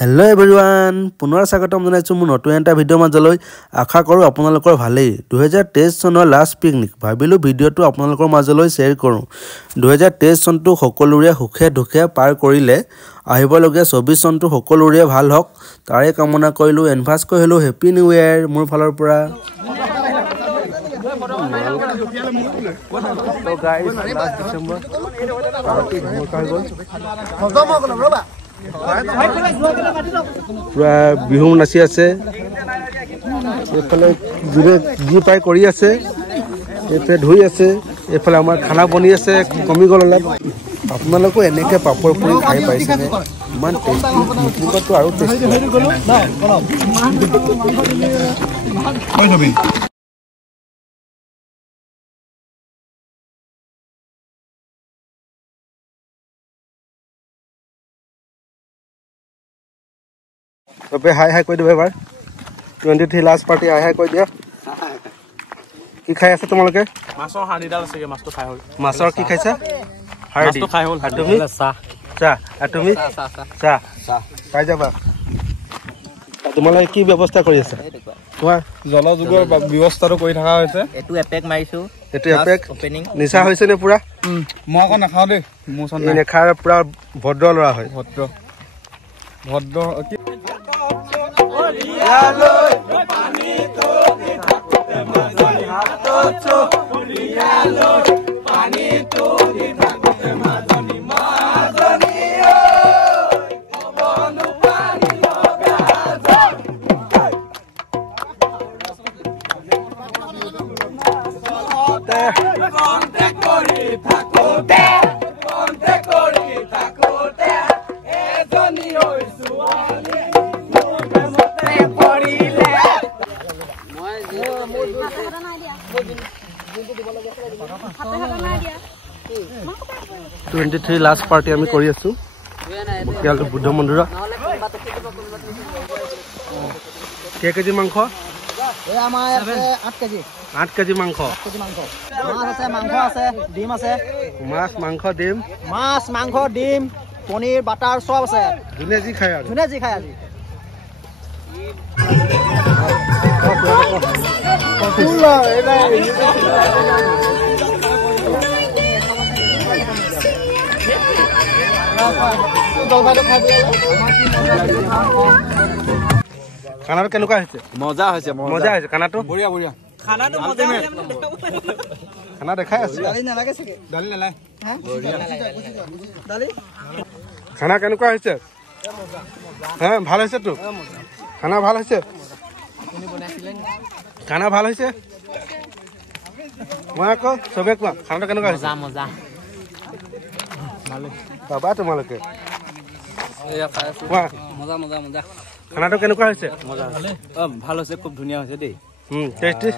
hello everyone पुनर स्वागतम जनाइছো মোৰ নতুন এটা ভিডিঅ' মাজলৈ আশা কৰো আপোনালোকৰ ভালেই 2023 চনৰ লাষ্ট পিকনিক ভাবিলো ভিডিঅ'টো আপোনালোকৰ মাজলৈ শেয়াৰ কৰো 2023 চনটো সকলোৰে সুখে দুখে পাৰ কৰিলে আহিবলগীয়া 24 চনটো সকলোৰে ভাল হওক তাৰে কামনা কৰিলো এডভান্স কৰিলো হেপী নিউ ইয়াৰ মোৰ ফালৰ পৰা তো গাইস লাষ্ট ডিসেম্বৰ পাৰ্টি ঘৰকাই গ'ল পুৰা বিহু নাচি আছে এফালে জুৰে জি পাই কৰি আছে এফালে ধুই আছে এফালে আমাৰ খানা বনি আছে কমি গ'ল অলপ আপোনালোকে এনেকে পাপৰ পুৰি খাই পাইছেনে ইমান টেষ্টি মিটিংটো আৰু টেষ্টি তবে হাই হাই কৈ দিবা এবাৰ 23 লাষ্ট পাৰ্টি হাই হাই কৈ দিয়া কি খাই আছে তোমালোকে মাছৰ হাড়িডাল আছে মাছটো খাই হল মাছৰ কি খাইছা হাড়ি মাছটো খাই হল তুমি চাহ চাহ আৰু তুমি চাহ খাই যাবা তোমালোকে কি ব্যৱস্থা কৰি আছে তোমাৰ জলযোগৰ ব্যৱস্থাটো কৰি থকা হৈছে এটু এপেক মাৰিছো এটু এপেক নিচা হৈছে নে পুৰা মই আকৌ নাখাও দেই মোচন নাই নেখাৰ পুৰা ভদ্ৰ লৰা হয় ভদ্ৰ লাষ্ট পাৰ্টি আমি কৰি আছো বকিয়াল বুদ্ধ মন্দিৰত কেজি মাংস আমাৰ 8 কেজি মাংস মাছ আছে ডিম আছে মাছ মাংস ডিম পনীৰ বাটাৰ সব আছে ধুনে যি খায় আজি খানাটো কেনেকুৱা হৈছে মজা হৈছে খানাটো বঢ়িয়া খানাটো মজা খানা দেখাই আছে দালি নালাগে চাগে দালি নালাগে দালি খানা কেনেকুৱা হৈছে হ্যাঁ ভাল হৈছে তো খানা ভাল হৈছে মই আকৌ চবে কোৱা খানাটো কেনেকুৱা হৈছে মজা বাবা তোমালোকে মজা খানাটো কেনেকুৱা হৈছে ভাল হৈছে খুব ধুনীয়া হৈছে দেই টেষ্টি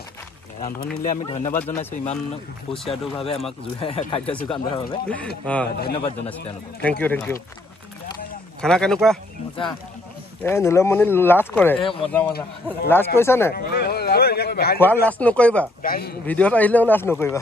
ৰান্ধনিলে আমি ধন্যবাদ জনাইছো ইমান সুস্বাদুভাৱে আমাক খাদ্য যোগান ধৰাৰ বাবে ধন্যবাদ জনাইছো তেওঁলোকক থেংক ইউ খানা কেনেকুৱা মজা নীলমণি লাজ কৰে লাজ কৰিছা নে খোৱা লাজ নকৰিবা ভিডিঅ'ত আহিলেও লাজ নকৰিবা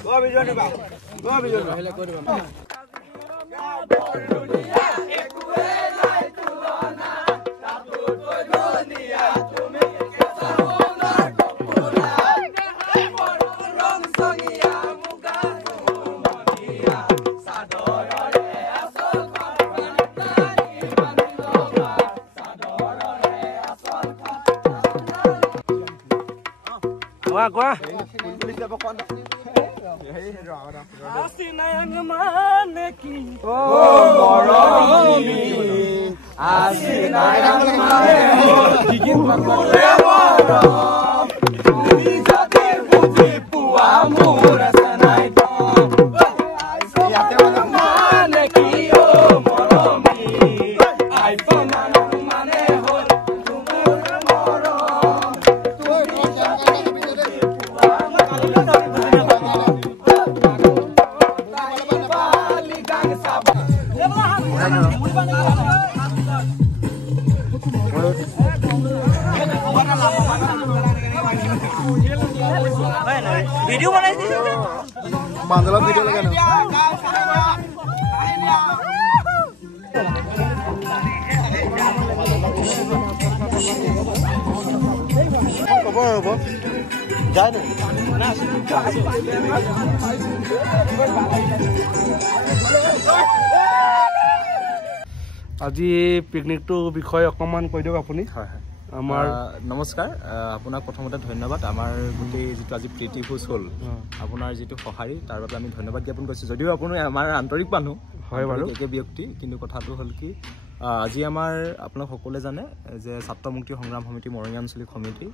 কোৱা Asinayang maneki moroni Asinayang maneki moroni video बनाई थी बांधला वीडियो लगा ना जाए ना আজি পিকনিকটোৰ বিষয়ে অকণমান কৈ দিয়ক আপুনি আমাৰ নমস্কাৰ আপোনাক প্ৰথমতে ধন্যবাদ আমাৰ গোটেই যিটো আজি প্ৰীতি ভোজ হ'ল আপোনাৰ যিটো সঁহাৰি তাৰ বাবে আমি ধন্যবাদ জ্ঞাপন কৰিছোঁ যদিও আপুনি আমাৰ আন্তৰিক মানুহ হয় বাৰু একে ব্যক্তি কিন্তু কথাটো হ'ল কি আজি আমাৰ আপোনালোক সকলোৱে জানে যে ছাত্ৰ মুক্তি সংগ্ৰাম সমিতি মৰঙীয়া আঞ্চলিক সমিতি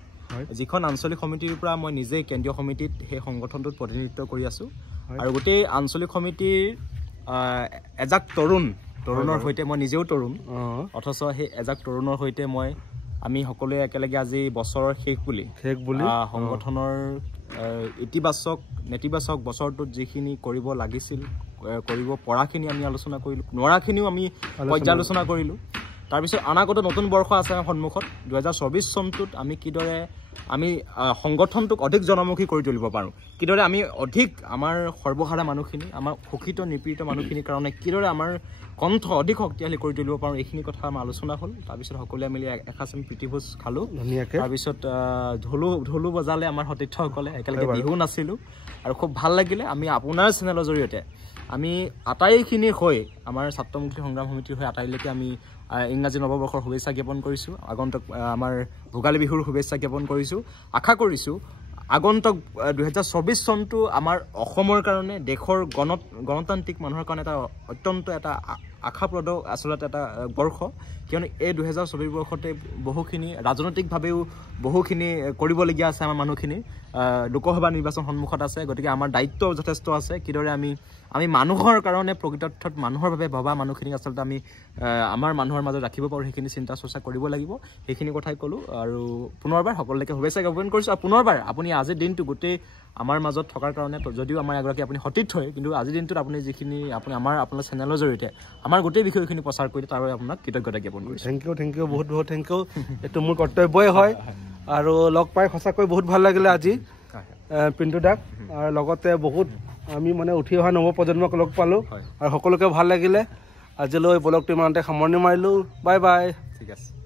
যিখন আঞ্চলিক সমিতিৰ পৰা মই নিজে কেন্দ্ৰীয় সমিতিত সেই সংগঠনটোত প্ৰতিনিধিত্ব কৰি আছোঁ আৰু গোটেই আঞ্চলিক সমিতিৰ এজাক তৰুণৰ সৈতে মই নিজেও তৰুণ অথচ সেই এজাক তৰুণৰ সৈতে আমি সকলোৱে একেলগে আজি বছৰৰ শেষ বুলি সংগঠনৰ ইতিবাচক নেতিবাচক বছৰটোত যিখিনি কৰিব লাগিছিল কৰিব পৰাখিনি আমি আলোচনা কৰিলোঁ নোৱাৰাখিনিও আমি পৰ্যালোচনা কৰিলোঁ তাৰপিছত অনাগত নতুন বৰ্ষ আছে আমাৰ সন্মুখত 2024 চনটোত আমি কিদৰে আমি সংগঠনটোক অধিক জনমুখী কৰি তুলিব পাৰোঁ কিদৰে আমি অধিক আমাৰ সৰ্বসাধাৰণ মানুহখিনি আমাৰ শোষিত নিপীড়িত মানুহখিনিৰ কাৰণে কিদৰে আমাৰ কণ্ঠ অধিক শক্তিশালী কৰি তুলিব পাৰোঁ এইখিনি কথা আমাৰ আলোচনা হ'ল তাৰপিছত সকলোৱে মিলি এসাঁজ আমি প্ৰীতিভোজ খালোঁ তাৰপিছত ঢোলো বজালে আমাৰ সতীৰ্থসকলে একেলগে বিহু নাচিলোঁ আৰু খুব ভাল লাগিলে আমি আপোনাৰ চেনেলৰ জৰিয়তে আমি আটাইখিনি হৈ আমাৰ ছাত্ৰ মুক্তি সংগ্ৰাম সমিতিৰ হৈ আটাইলৈকে আমি ইংৰাজী নৱবৰ্ষৰ শুভেচ্ছা জ্ঞাপন কৰিছোঁ আগন্তুক আমাৰ ভোগালী বিহুৰ শুভেচ্ছা জ্ঞাপন কৰিছোঁ আশা কৰিছোঁ আগন্তুক 2024 চনটো আমাৰ অসমৰ কাৰণে দেশৰ গণতান্ত্ৰিক মানুহৰ কাৰণে এটা অত্যন্ত এটা আশাপ্ৰদ আচলতে এটা বৰ্ষ কিয়নো এই 2024 বৰ্ষতে বহুখিনি ৰাজনৈতিকভাৱেও বহুখিনি কৰিবলগীয়া আছে আমাৰ মানুহখিনি লোকসভা নিৰ্বাচন সন্মুখত আছে গতিকে আমাৰ দায়িত্ব যথেষ্ট আছে কিদৰে আমি মানুহৰ কাৰণে প্ৰকৃতাৰ্থত মানুহৰ বাবে ভবা মানুহখিনিক আচলতে আমি আমাৰ মানুহৰ মাজত ৰাখিব পাৰোঁ সেইখিনি চিন্তা চৰ্চা কৰিব লাগিব সেইখিনি কথাই ক'লোঁ আৰু পুনৰবাৰ সকলোকে শুভেচ্ছা জ্ঞাপন কৰিছোঁ আৰু পুনৰবাৰ আপুনি আজিৰ দিনটো গোটেই আমাৰ মাজত থকাৰ কাৰণে যদিও আমাৰ এগৰাকী আপুনি সতীৰ্থ হয় কিন্তু আজিৰ দিনটোত আপুনি যিখিনি আপুনি আপোনাৰ চেনেলৰ জৰিয়তে আমাৰ গোটেই বিষয়খিনি প্ৰচাৰ কৰি তাৰ বাবে আপোনাক কৃতজ্ঞতা জ্ঞাপন কৰিছোঁ থেংক ইউ বহুত থেংক ইউ এইটো মোৰ কৰ্তব্যই হয় আৰু লগ পাই সঁচাকৈ বহুত ভাল লাগিলে আজি পিণ্টু দাক আৰু লগতে বহুত আমি মানে উঠি অহা নৱপ্ৰজন্মক লগ পালোঁ আৰু সকলোকে ভাল লাগিলে আজিলৈ ব্লগটো ইমানতে সামৰণি মাৰিলোঁ বাই বাই ঠিক আছে